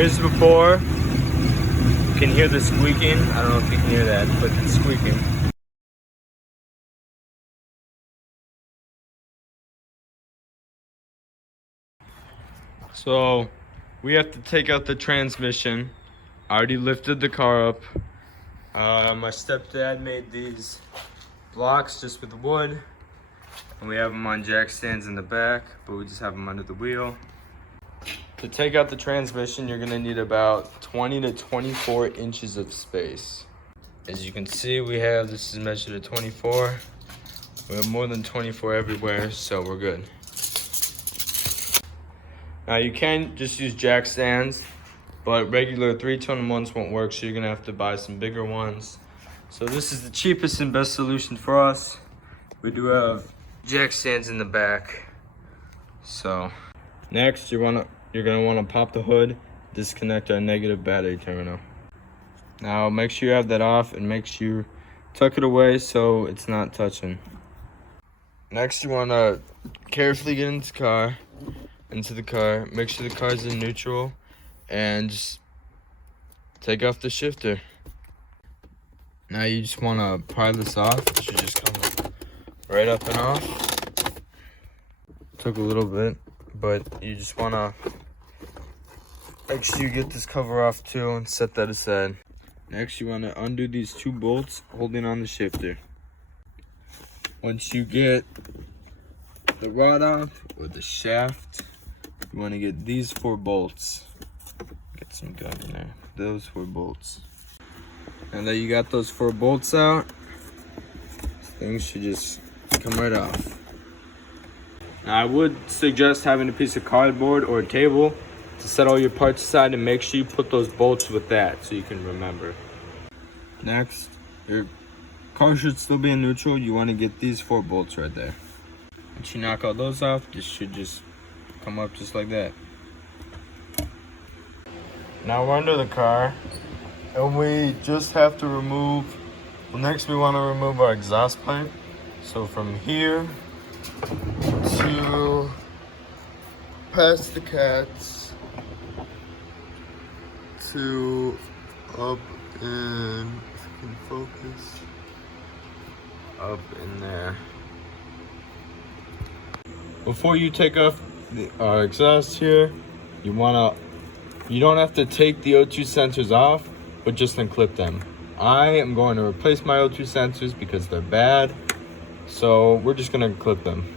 Here's before. You can hear the squeaking. I don't know if you can hear that, but it's squeaking. So we have to take out the transmission. I already lifted the car up. My stepdad made these blocks just with wood, and we have them on jack stands in the back, but we just have them under the wheel. To take out the transmission, you're gonna need about 20 to 24 inches of space. As you can see, this is measured at 24. We have more than 24 everywhere, so we're good. Now you can just use jack stands, but regular 3-ton ones won't work, so you're gonna have to buy some bigger ones. So this is the cheapest and best solution for us. We do have jack stands in the back. So next, you're gonna wanna pop the hood, disconnect our negative battery terminal. Now make sure you have that off and make sure you tuck it away so it's not touching. Next, you wanna carefully get into the car, make sure the car's in neutral, and just take off the shifter. Now you just want to pry this off. It should just come right up and off. Took a little bit, but you just want to make sure you get this cover off too and set that aside. Next, you want to undo these 2 bolts holding on the shifter. Once you get the rod off, or the shaft, you want to get these 4 bolts. Get some gun in there. Those 4 bolts. And then you got those 4 bolts out, things should just come right off. Now I would suggest having a piece of cardboard or a table to set all your parts aside, and make sure you put those bolts with that so you can remember. Next, your car should still be in neutral. You want to get these 4 bolts right there. Once you knock all those off, this should just come up just like that. Now we're under the car, and we just have to remove, next we want to remove our exhaust pipe. So from here to past the cats to up in, if you can focus, up in there. Before you take off our exhaust here, you don't have to take the O2 sensors off, but just unclip them. I am going to replace my O2 sensors because they're bad, so we're just going to clip them.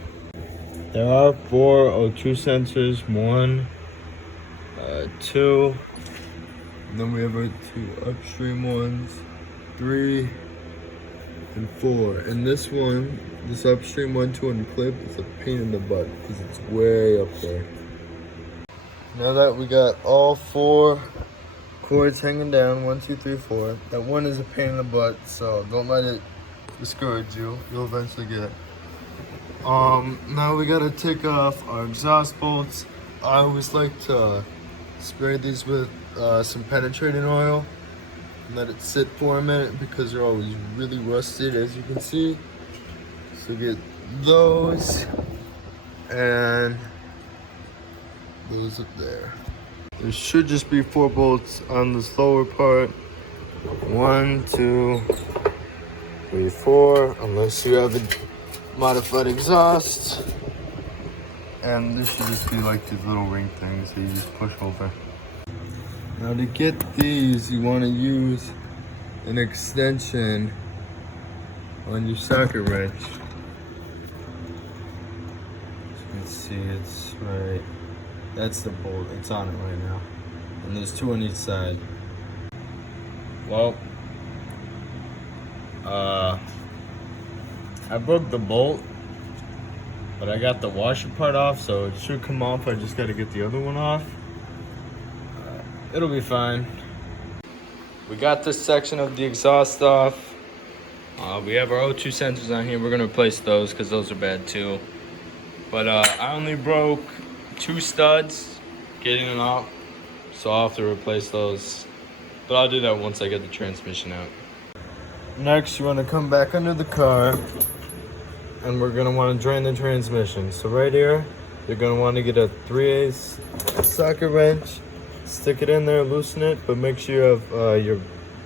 There are 4 O2 sensors, 1, 2, and then we have our 2 upstream ones, 3, and 4. And this one, this upstream one to unclip, is a pain in the butt because it's way up there. Now that we got all 4 cords hanging down, 1, 2, 3, 4, that one is a pain in the butt, so don't let it discourage you. You'll eventually get it. Now we gotta take off our exhaust bolts. I always like to spray these with some penetrating oil and let it sit for a minute because they're always really rusted, as you can see. So get those and those up there. There should just be 4 bolts on this lower part. 1, 2, 3, 4, unless you have a modified exhaust. And this should just be like these little ring things that you just push over. Now to get these, you want to use an extension on your socket wrench. As you can see, it's right. That's the bolt. It's on it right now. And there's 2 on each side. Well, I broke the bolt, but I got the washer part off, so it should come off. I just got to get the other one off. It'll be fine. We got this section of the exhaust off. We have our O2 sensors on here. We're gonna replace those because those are bad too. But I only broke 2 studs getting it out, so I'll have to replace those. But I'll do that once I get the transmission out. Next, you want to come back under the car, and we're gonna want to drain the transmission. So right here, you're gonna want to get a 3/8 socket wrench stick it in there, loosen it, but make sure you have your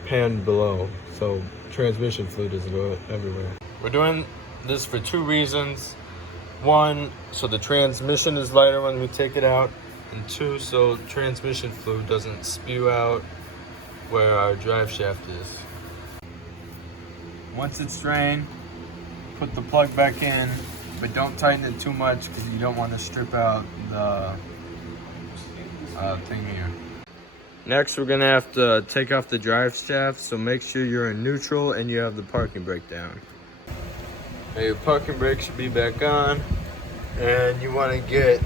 pan below so transmission fluid doesn't go everywhere. We're doing this for two reasons. One, so the transmission is lighter when we take it out, and two, so transmission fluid doesn't spew out where our drive shaft is. Once it's drained, put the plug back in, but don't tighten it too much because you don't want to strip out the thing here. Next, we're gonna have to take off the drive shaft, so make sure you're in neutral and you have the parking brake down. Now your parking brake should be back on, and you want to get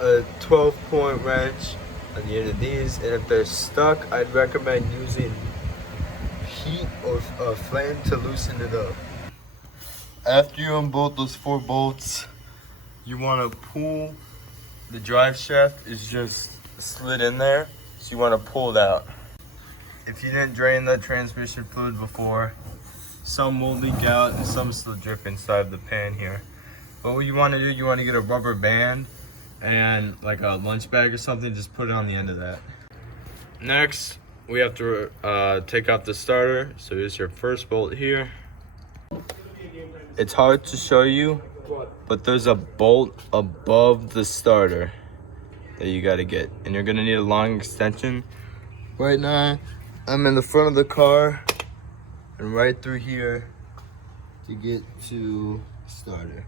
a 12-point wrench on the end of these, and if they're stuck, I'd recommend using heat or a flame to loosen it up. After you unbolt those 4 bolts, you want to pull. The drive shaft is just slid in there, so you want to pull it out. If you didn't drain the transmission fluid before, some will leak out and some still drip inside the pan here. But what you want to do, you want to get a rubber band and like a lunch bag or something, just put it on the end of that. Next, we have to take off the starter. So here's your first bolt here. It's hard to show you, but there's a bolt above the starter that you got to get, and you're gonna need a long extension. Right now, I'm in the front of the car and right through here to get to starter.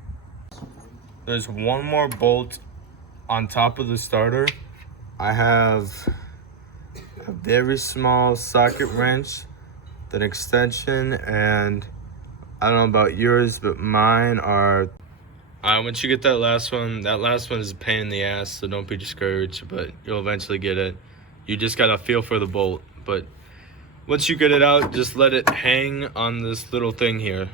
There's one more bolt on top of the starter. I have a very small socket wrench, an extension, and I don't know about yours, but mine are. Once you get that last one is a pain in the ass, so don't be discouraged, but you'll eventually get it. You just gotta feel for the bolt, but once you get it out, just let it hang on this little thing here,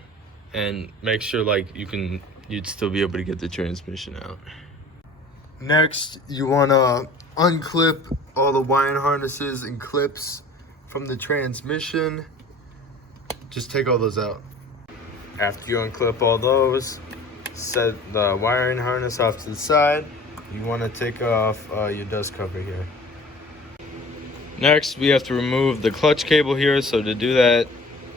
and make sure like you'd still be able to get the transmission out. Next, you wanna unclip all the wiring harnesses and clips from the transmission. Just take all those out. After you unclip all those, set the wiring harness off to the side. You want to take off your dust cover here. Next, we have to remove the clutch cable here. So to do that,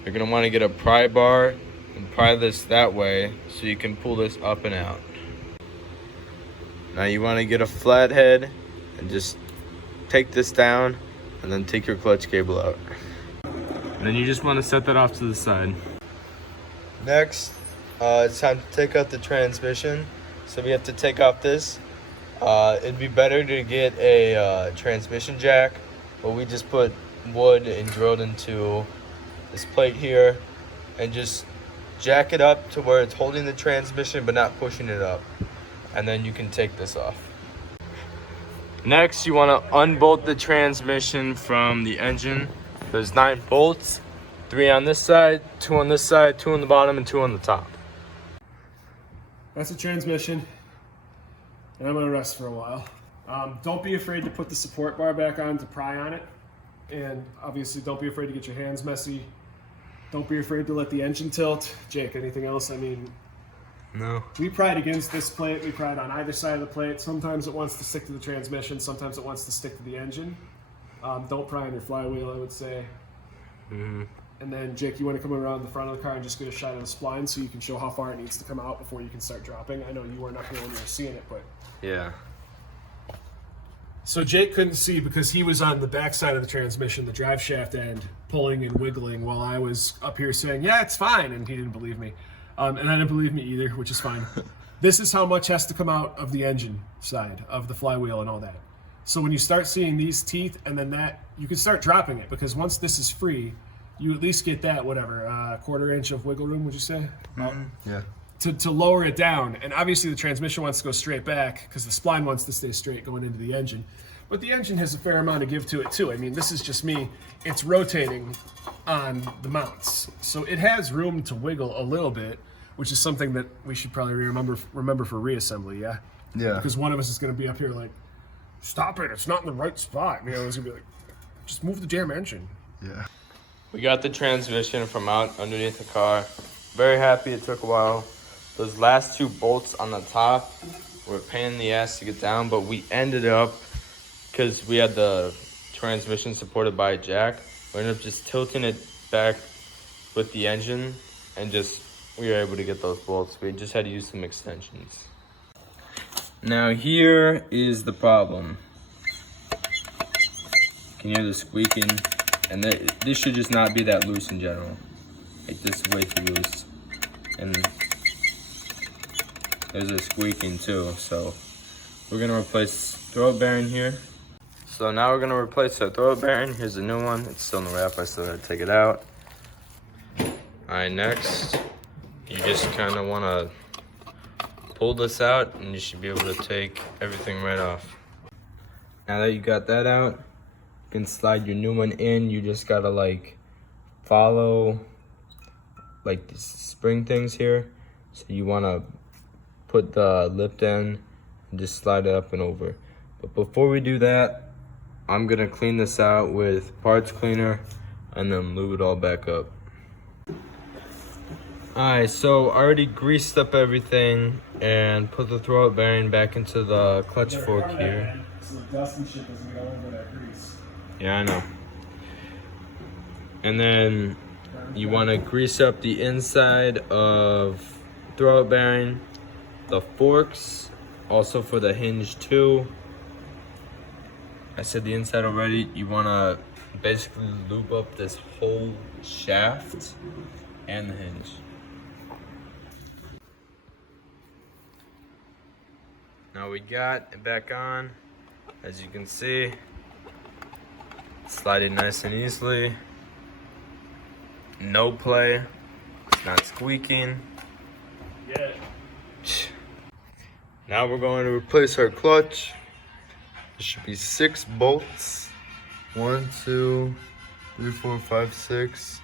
you're going to want to get a pry bar and pry this that way so you can pull this up and out. Now you want to get a flathead and just take this down and then take your clutch cable out. And then you just want to set that off to the side. Next, it's time to take out the transmission. So we have to take off this. It'd be better to get a transmission jack, but we just put wood and drilled into this plate here and just jack it up to where it's holding the transmission but not pushing it up. And then you can take this off. Next, you want to unbolt the transmission from the engine. There's 9 bolts, 3 on this side, 2 on this side, 2 on the bottom, and 2 on the top. That's a transmission, and I'm gonna rest for a while. Don't be afraid to put the support bar back on to pry on it. And obviously don't be afraid to get your hands messy. Don't be afraid to let the engine tilt. Jake, anything else? I mean, no. We pried against this plate, we pried on either side of the plate. Sometimes it wants to stick to the transmission, sometimes it wants to stick to the engine. Don't pry on your flywheel, I would say. Mm-hmm. And then, Jake, you want to come around the front of the car and just get a shot of the spline so you can show how far it needs to come out before you can start dropping. I know you weren't up here when you were seeing it, but... Yeah. So Jake couldn't see because he was on the back side of the transmission, the drive shaft end, pulling and wiggling while I was up here saying, yeah, it's fine, and he didn't believe me. And I didn't believe me either, which is fine. This is how much has to come out of the engine side, of the flywheel and all that. So when you start seeing these teeth and then that, you can start dropping it because once this is free, you at least get that, whatever, 1/4 inch of wiggle room, would you say? Yeah. To lower it down. And obviously the transmission wants to go straight back because the spline wants to stay straight going into the engine. But the engine has a fair amount of give to it too. I mean, this is just me. It's rotating on the mounts. So it has room to wiggle a little bit, which is something that we should probably remember for reassembly, yeah? Yeah. Because one of us is going to be up here like, stop it, it's not in the right spot. You know, it's going to be like, just move the damn engine. Yeah. We got the transmission from out underneath the car. Very happy it took a while. Those last 2 bolts on the top were a pain in the ass to get down, but we ended up because we had the transmission supported by a jack, we ended up just tilting it back with the engine, and we were able to get those bolts. We just had to use some extensions. Now here is the problem. You can hear the squeaking, and this should just not be that loose in general. Like, this is way too loose. And there's a squeaking too, so we're gonna replace throwout bearing here. So now we're gonna replace our throwout bearing. Here's a new one. It's still in the wrap. I still gotta take it out. All right, next, you just kind of wanna pull this out, and you should be able to take everything right off. Now that you got that out, you can slide your new one in. You just gotta like follow like the spring things here. So you wanna put the lip in and just slide it up and over. But before we do that, I'm gonna clean this out with parts cleaner and then lube it all back up. Alright, so I already greased up everything and put the throwout bearing back into the clutch fork here. So the dust and shit doesn't get all over that grease. Yeah, I know. And then you want to grease up the inside of throwout bearing, the forks, also for the hinge too. I said the inside already. You want to basically lube up this whole shaft and the hinge. Now we got it back on. As you can see, slide it nice and easily. No play. It's not squeaking. Yeah. Now we're going to replace our clutch. There should be 6 bolts. 1, 2, 3, 4, 5, 6.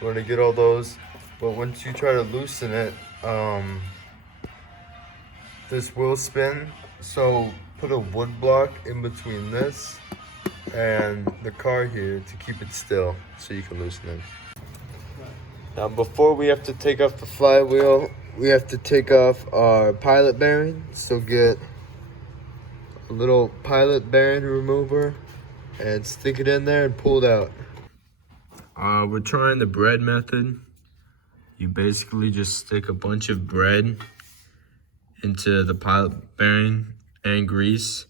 We're gonna get all those. But once you try to loosen it, this will spin. So put a wood block in between this and the car here to keep it still so you can loosen it. Now before we have to take off the flywheel, we have to take off our pilot bearing. So get a little pilot bearing remover and stick it in there and pull it out. We're trying the bread method. You basically just stick a bunch of bread into the pilot bearing and grease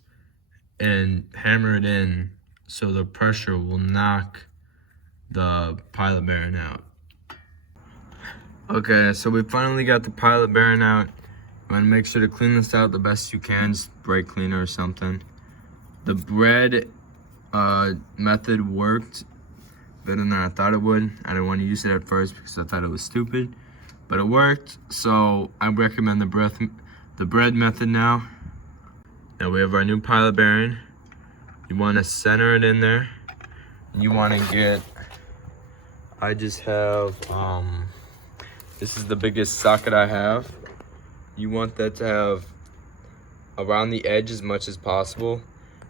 and hammer it in so the pressure will knock the pilot bearing out. Okay, so we finally got the pilot bearing out. You want to make sure to clean this out the best you can, just brake cleaner or something. The bread method worked better than I thought it would. I didn't want to use it at first because I thought it was stupid, but it worked. So I recommend the bread method now. Now we have our new pilot bearing. You want to center it in there. You want to get, I just have, this is the biggest socket I have. You want that to have around the edge as much as possible.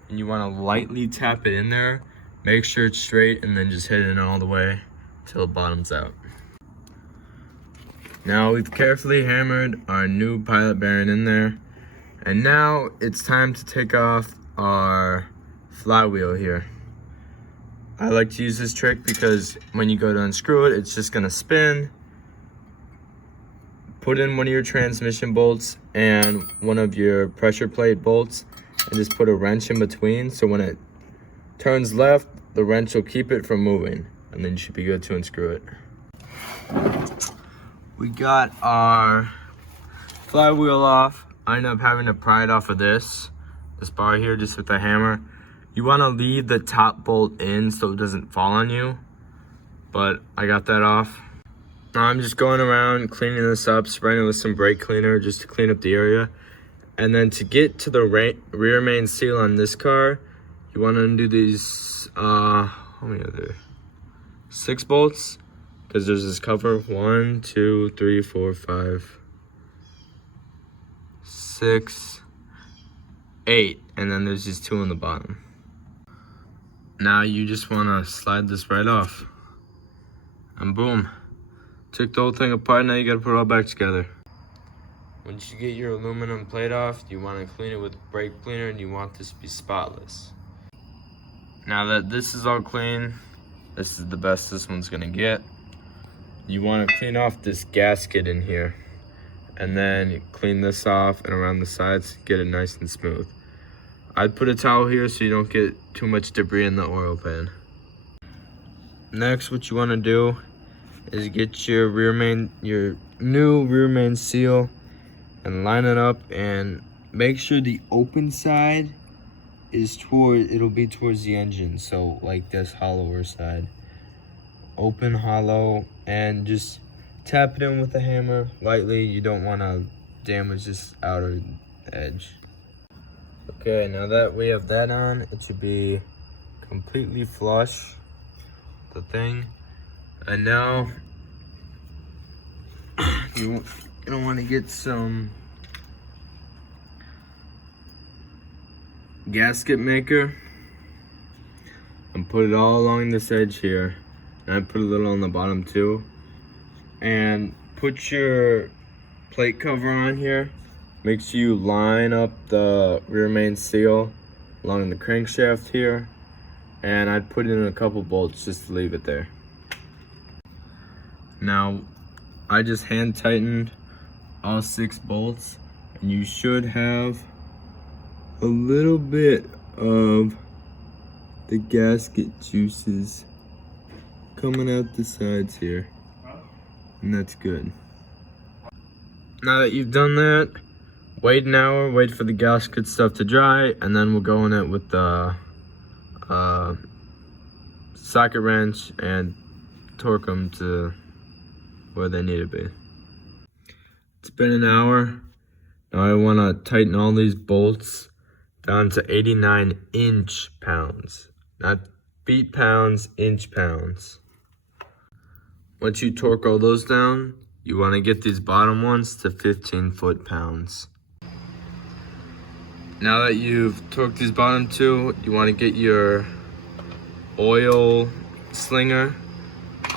And you want to lightly tap it in there. Make sure it's straight and then just hit it in all the way till it bottoms out. Now we've carefully hammered our new pilot bearing in there. And now it's time to take off our flywheel here. I like to use this trick because when you go to unscrew it, it's just gonna spin. Put in one of your transmission bolts and one of your pressure plate bolts and just put a wrench in between, so when it turns left, the wrench will keep it from moving, and then you should be good to unscrew it. We got our flywheel off. I ended up having to pry it off of this bar here just with a hammer. You want to leave the top bolt in so it doesn't fall on you, but I got that off. Now I'm just going around cleaning this up, spraying it with some brake cleaner just to clean up the area. And then to get to the rear main seal on this car, you want to undo these, how many are there? 6 bolts, because there's this cover. 1, 2, 3, 4, 5, 6, 8, and then there's just 2 on the bottom. Now you just want to slide this right off, and boom. Took the whole thing apart, now you gotta put it all back together. Once you get your aluminum plate off, you wanna clean it with brake cleaner and you want this to be spotless. Now that this is all clean, this is the best this one's gonna get. You wanna clean off this gasket in here, and then clean this off and around the sides, get it nice and smooth. I'd put a towel here so you don't get too much debris in the oil pan. Next, what you wanna do is get your new rear main seal and line it up, and make sure the open side is it'll be towards the engine. So like this hollower side, open, hollow, and just tap it in with a hammer lightly. You don't want to damage this outer edge. Okay, now that we have that on, it should be completely flush, the thing. And now you're gonna want to get some gasket maker and put it all along this edge here, and I put a little on the bottom too, and put your plate cover on here. Make sure you line up the rear main seal along the crankshaft here, and I'd put in a couple bolts just to leave it there. Now I just hand tightened all 6 bolts, and you should have a little bit of the gasket juices coming out the sides here, and that's good. Now that you've done that, wait an hour, wait for the gasket stuff to dry, and then we'll go in it with the socket wrench and torque them to where they need to be. It's been an hour. Now I want to tighten all these bolts down to 89 inch pounds, not feet pounds, inch pounds. Once you torque all those down, you want to get these bottom ones to 15 foot-pounds. Now that you've torqued these bottom two, you want to get your oil slinger.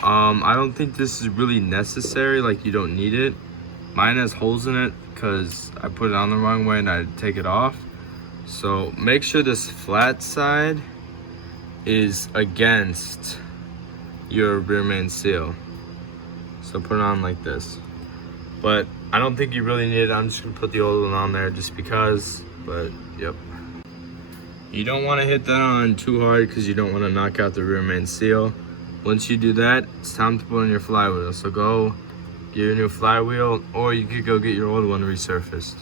I don't think this is really necessary, like you don't need it. Mine has holes in it because I put it on the wrong way and I take it off. So make sure this flat side is against your rear main seal. So put it on like this. But I don't think you really need it. I'm just gonna put the old one on there just because, but yep. You don't wanna hit that on too hard because you don't wanna knock out the rear main seal. Once you do that, it's time to put on your flywheel. So go get your new flywheel, or you could go get your old one resurfaced.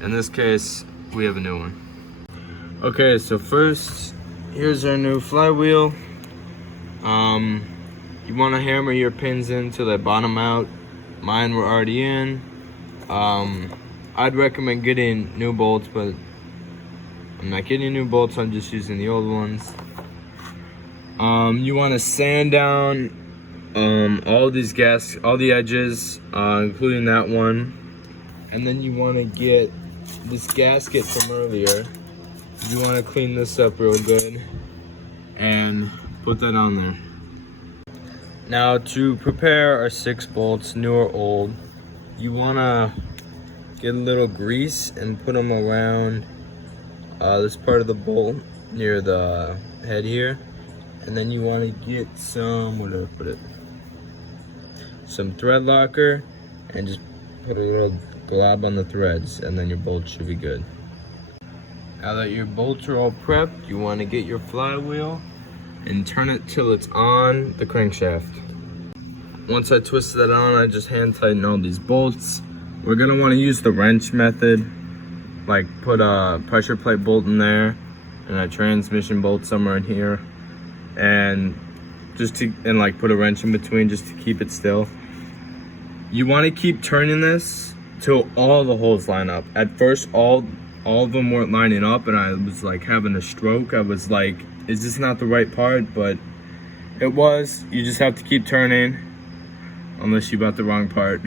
In this case, we have a new one. Okay, so first, here's our new flywheel. You want to hammer your pins in till they bottom out. Mine were already in. I'd recommend getting new bolts, but I'm not getting new bolts. I'm just using the old ones. You want to sand down all the edges, including that one, and then you want to get this gasket from earlier. You want to clean this up real good and put that on there. Now to prepare our 6 bolts, new or old, you want to get a little grease and put them around this part of the bolt near the head here, and then you want to get some, where do I put it? Some thread locker, and just put a little glob on the threads, and then your bolts should be good. Now that your bolts are all prepped, you want to get your flywheel and turn it till it's on the crankshaft. Once I twisted that on, I just hand tighten all these bolts. We're gonna want to use the wrench method, like put a pressure plate bolt in there and a transmission bolt somewhere in here, and like put a wrench in between just to keep it still. You want to keep turning this till all the holes line up. At first, all of them weren't lining up, and I was like having a stroke. I was like, is this not the right part? But it was. You just have to keep turning unless you bought the wrong part.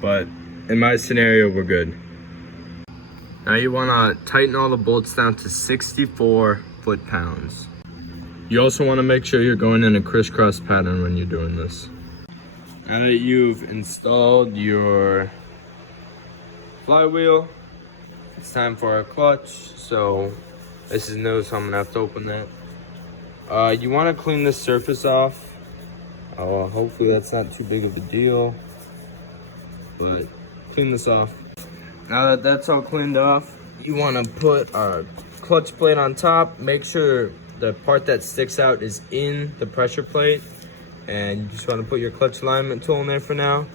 But in my scenario, we're good. Now you want to tighten all the bolts down to 64 foot-pounds. You also want to make sure you're going in a crisscross pattern when you're doing this. Now that you've installed your flywheel, it's time for our clutch. So this is new, so I'm gonna have to open that. You want to clean this surface off. Hopefully that's not too big of a deal, but clean this off. Now that that's all cleaned off, you want to put our clutch plate on top. Make sure the part that sticks out is in the pressure plate, and you just want to put your clutch alignment tool in there for now,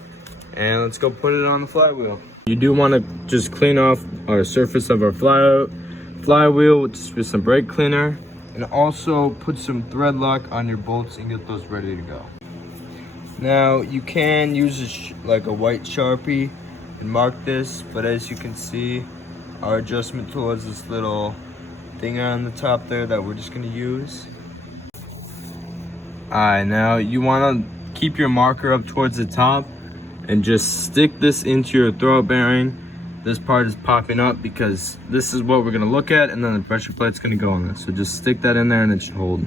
and let's go put it on the flywheel. You do want to just clean off our surface of our flywheel just with some brake cleaner, and also put some thread lock on your bolts and get those ready to go. Now you can use like a white Sharpie and mark this, but as you can see, our adjustment tool has this little thing on the top there that we're just going to use. Alright, now you want to keep your marker up towards the top and just stick this into your throwout bearing. This part is popping up because this is what we're going to look at, and then the pressure plate's going to go on this. So just stick that in there and it should hold.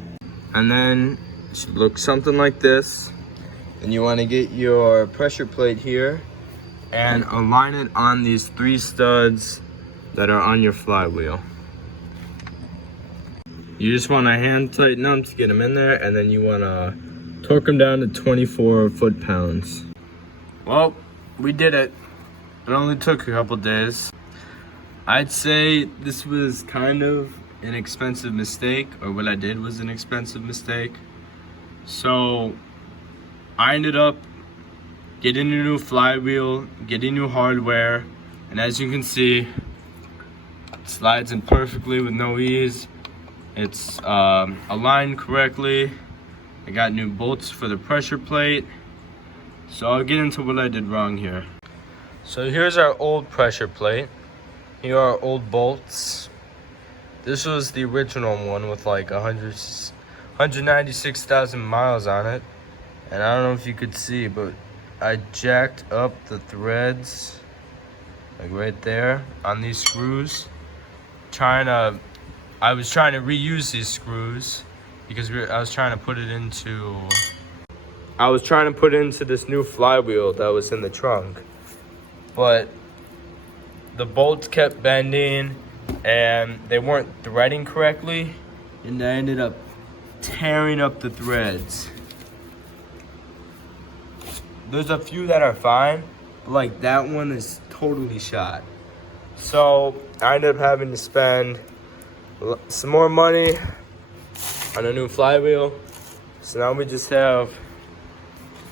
And then it should look something like this. And you want to get your pressure plate here and align it on these 3 studs that are on your flywheel. You just want to hand tighten them to get them in there, and then you want to torque them down to 24 foot-pounds. Well, we did it. It only took a couple days. I'd say this was kind of an expensive mistake, or what I did was an expensive mistake. So I ended up getting a new flywheel, getting new hardware, and as you can see, it slides in perfectly with no ease. It's aligned correctly. I got new bolts for the pressure plate. So I'll get into what I did wrong here. So here's our old pressure plate. Here are our old bolts. This was the original one with like 196,000 miles on it. And I don't know if you could see, but I jacked up the threads like right there on these screws. I was trying to reuse these screws because I was trying to put it into this new flywheel that was in the trunk. But the bolts kept bending and they weren't threading correctly, and I ended up tearing up the threads. There's a few that are fine, but like that one is totally shot. So I ended up having to spend some more money on a new flywheel. So now we just have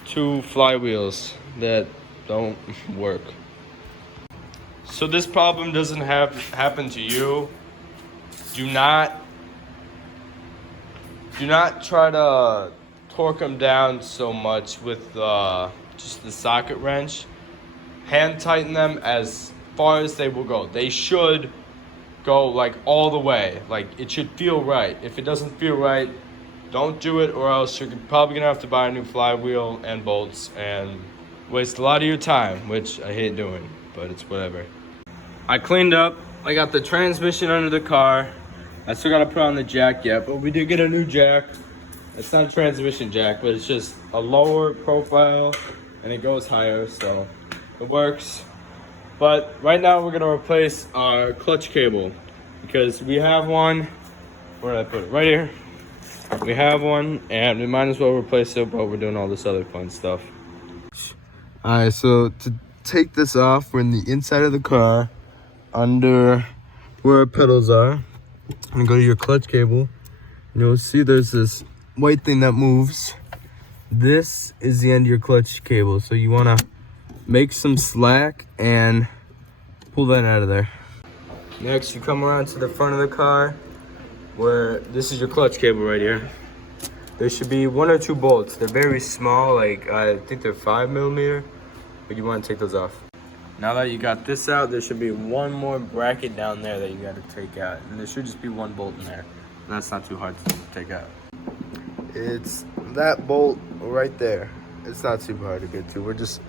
2 flywheels that don't work. So this problem doesn't happen to you. Do not try to torque them down so much with just the socket wrench. Hand tighten them as far as they will go. They should go like all the way. Like it should feel right. If it doesn't feel right, don't do it, or else you're probably gonna have to buy a new flywheel and bolts and waste a lot of your time, which I hate doing, but it's whatever. I cleaned up. I got the transmission under the car. I still gotta put on the jack yet, but we did get a new jack. It's not a transmission jack, but it's just a lower profile and it goes higher, so it works. But right now we're gonna replace our clutch cable because we have one. Where did I put it? Right here. We have one and we might as well replace it, but we're doing all this other fun stuff. Alright, so to take this off, we're in the inside of the car under where our pedals are. And go to your clutch cable. And you'll see there's this white thing that moves. This is the end of your clutch cable. So you wanna make some slack and pull that out of there. Next, you come around to the front of the car where this is your clutch cable right here. There should be 1 or 2 bolts. They're very small, like I think they're 5mm, but you want to take those off. Now that you got this out, there should be 1 more bracket down there that you got to take out, and there should just be 1 bolt in there. And that's not too hard to take out. It's that bolt right there. It's not super hard to get to. We're just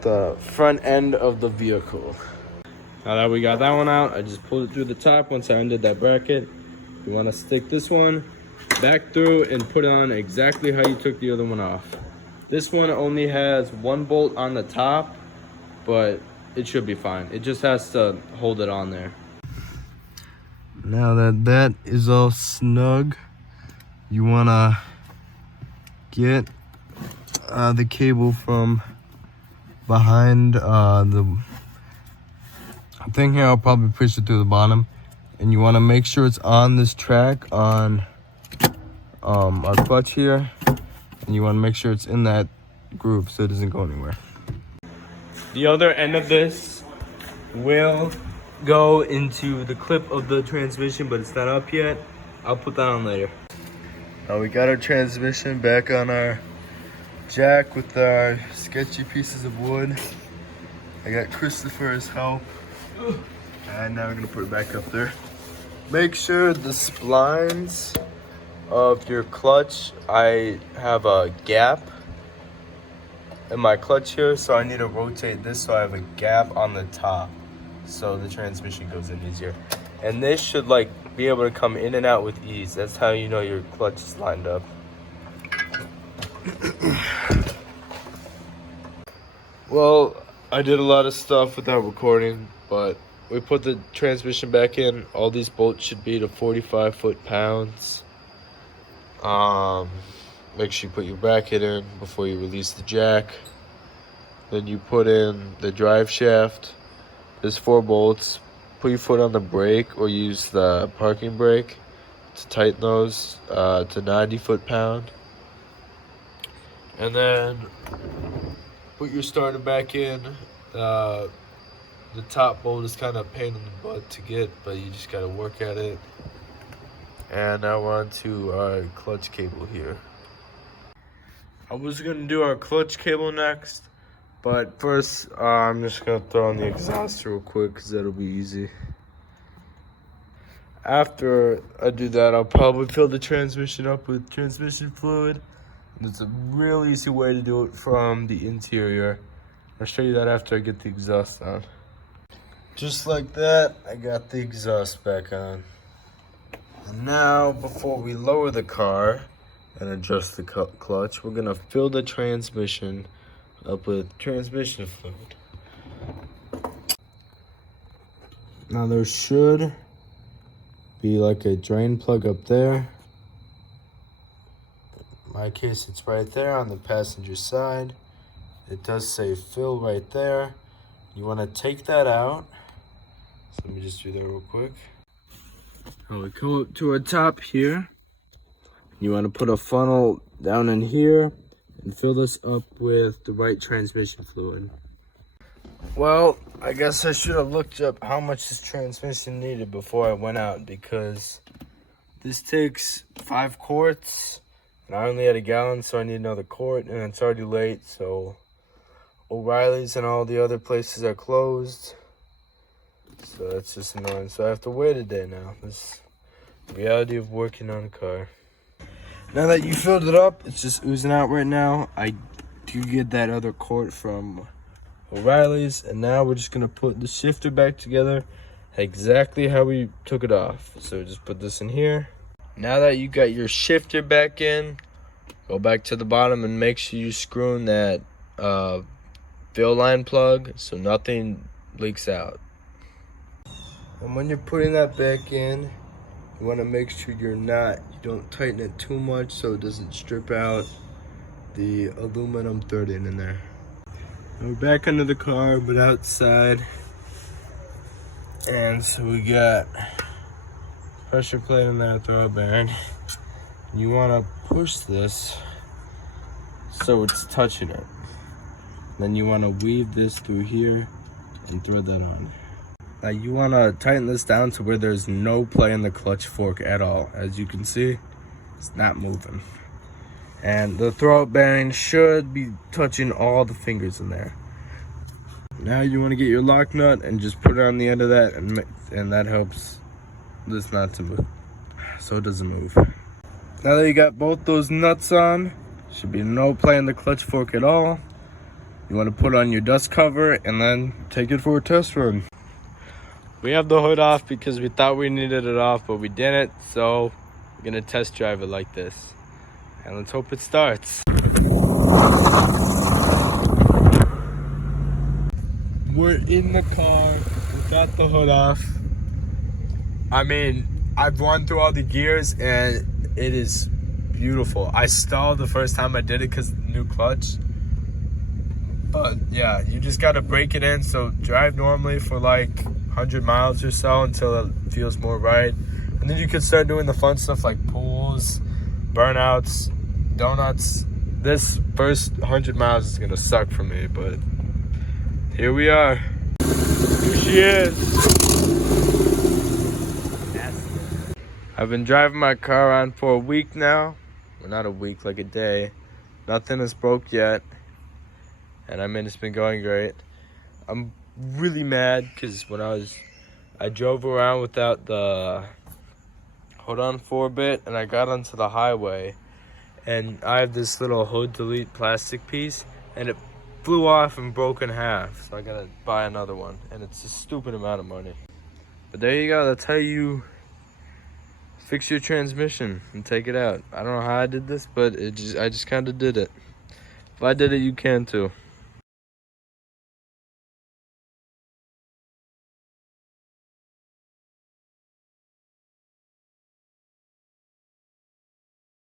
the front end of the vehicle. Now that we got that one out, I just pulled it through the top once I undid that bracket. You want to stick this one back through and put it on exactly how you took the other one off. This one only has 1 bolt on the top, but it should be fine. It just has to hold it on there. Now that is all snug, you wanna get the cable from behind the thing here. I'll probably push it through the bottom, and you want to make sure it's on this track on our clutch here, and you want to make sure it's in that groove so it doesn't go anywhere. The other end of this will go into the clip of the transmission, but it's not up yet. I'll put that on later. We got our transmission back on our jack with our sketchy pieces of wood. I got Christopher's help, and now we're gonna put it back up there. Make sure the splines of your clutch, I have a gap in my clutch here, so I need to rotate this so I have a gap on the top so the transmission goes in easier. And this should like be able to come in and out with ease. That's how you know your clutch is lined up. Well, I did a lot of stuff without recording, but we put the transmission back in. All these bolts should be to 45 foot-pounds. Make sure you put your bracket in before you release the jack. Then you put in the drive shaft. There's 4 bolts. Put your foot on the brake or use the parking brake to tighten those to 90 foot-pound. And then put your starter back in. The top bolt is kind of a pain in the butt to get, but you just got to work at it. And now we're on to our clutch cable here. I was going to do our clutch cable next, but first I'm just going to throw on the exhaust real quick because that'll be easy. After I do that, I'll probably fill the transmission up with transmission fluid. It's a real easy way to do it from the interior. I'll show you that after I get the exhaust on. Just like that, I got the exhaust back on. And now, before we lower the car and adjust the clutch, we're gonna fill the transmission up with transmission fluid. Now there should be like a drain plug up there. In my case, it's right there on the passenger side. It does say fill right there. You want to take that out. So let me just do that real quick. Now we come up to our top here. You want to put a funnel down in here and fill this up with the right transmission fluid. Well, I guess I should have looked up how much this transmission needed before I went out, because this takes 5 quarts and I only had a gallon, so I need another quart, and it's already late, so O'Reilly's and all the other places are closed. So that's just annoying. So I have to wait a day now. This is the reality of working on a car. Now that you filled it up, it's just oozing out right now. I do get that other quart from O'Reilly's, and now we're just gonna put the shifter back together exactly how we took it off. So just put this in here. Now that you got your shifter back in, go back to the bottom and make sure you screw in that fill line plug so nothing leaks out. And when you're putting that back in, you want to make sure you don't tighten it too much so it doesn't strip out the aluminum threading in there. And we're back under the car, but outside. And so we got pressure plate in there, throw bearing. You want to push this so it's touching it. Then you want to weave this through here and thread that on. Now you want to tighten this down to where there's no play in the clutch fork at all. As you can see, it's not moving. And the throwout bearing should be touching all the fingers in there. Now you want to get your lock nut and just put it on the end of that, and that helps this not to move, so it doesn't move. Now that you got both those nuts on, should be no play in the clutch fork at all. You want to put on your dust cover and then take it for a test run. We have the hood off because we thought we needed it off, but we didn't, so we're gonna test drive it like this. And let's hope it starts. We're in the car, we got the hood off. I mean, I've run through all the gears and it is beautiful. I stalled the first time I did it because new clutch. But yeah, you just gotta break it in. So drive normally for like 100 miles or so until it feels more right. And then you can start doing the fun stuff like pools, burnouts, donuts. This first 100 miles is gonna suck for me, but here we are. Here she is. I've been driving my car around for a week now. Well, not a week, like a day. Nothing is broke yet. And I mean, it's been going great. I'm really mad because when I drove around without the hold on for a bit, and I got onto the highway, and I have this little hood delete plastic piece, and it flew off and broke in half. So I gotta buy another one, and it's a stupid amount of money. But there you go. That's how you fix your transmission and take it out. I don't know how I did this, but I just kind of did it. If I did it, you can too.